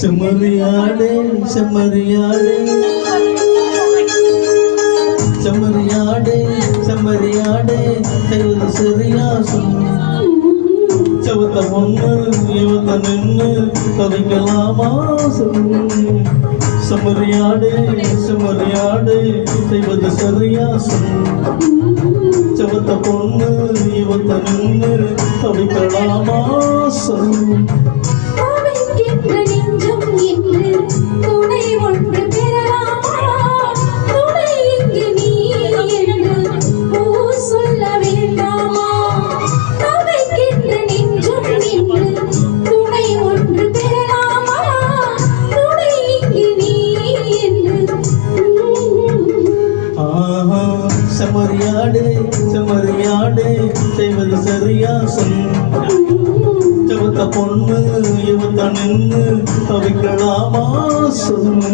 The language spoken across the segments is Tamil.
செம்மறியாடே செம்மறியாடே செம்மறியாடே செம்மறியாடே செய்வது சரியா சொல்லு. செவத்த பொண்ணு இவத்த நின்று தவிக்கலாமா சொல்லு. செம்மறியாடே செம்மறியாடே செய்வது சரியா சொல்லு. செவத்த பொண்ணு இவத்த நின்று தவிக்கலாமா சொல்லு. செம்மறியாடே செம்மறியாடே செய்வது சரியா சொல்லு. செவத்த பொண்ணு இவத்த நின்று தவிக்கலாமா சொல்லு.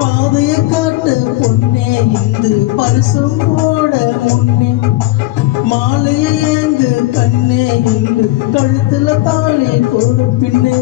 பாதையை காட்டு பொண்ணே இந்து பரிசும் போட முன்னே மாலையை ஏங்கு கண்ணே இன்று கழுத்துல தாலி போடு பின்னே.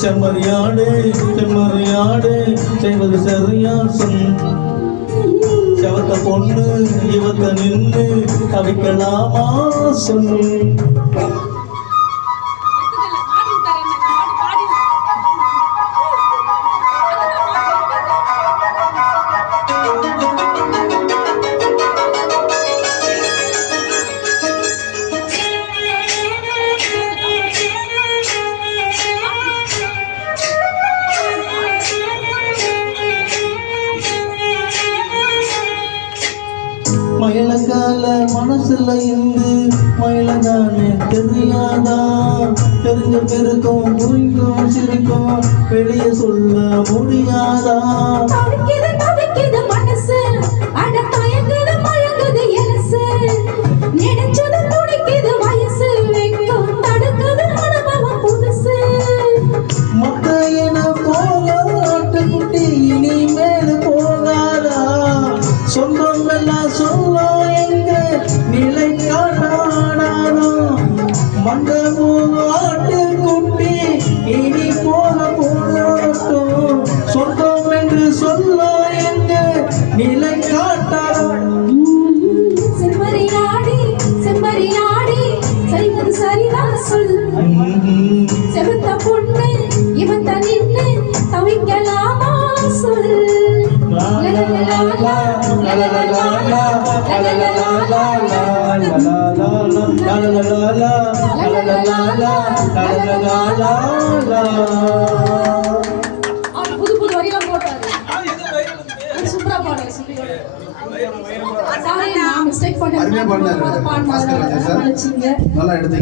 செம்மறியாடே செம்மறியாடே செய்வது சரியா சொல்லு. செவத்த பொண்ணு இவத்த நின்று தவிக்கலாமா சொல்லு. மயிலங்கால மனசுல இருந்து மயிலங்கானே தெரியாதா. தெரிஞ்ச பெருக்கும் புரிக்கும் சிரிக்கும் வெளியே சொல்ல முடியாதா. மக்கையின போல ஆட்டுக்குட்டி இனிமேல் போகாதா. சொந்தம் எல்லாம் சொல்ல எங்க நிலை காணானோ. மண்டபோ ஆட்டுக்குட்டி இனி போக போடட்டும். சொந்தம் என்று சொல்ல எங்க நிலை காட்டாரோ. செம்மறியாடி செம்மறியாடி செய்வது சரிதான் சொல். செவத்த பொண்ணு இவத்த நின்று தவிக்கலாமா சொல். புது புது வரிலாம் போட்டாரு. சூப்பரா பாடுறாரு. மிஸ்டேக் பண்ணேன். நல்லா எடுத்து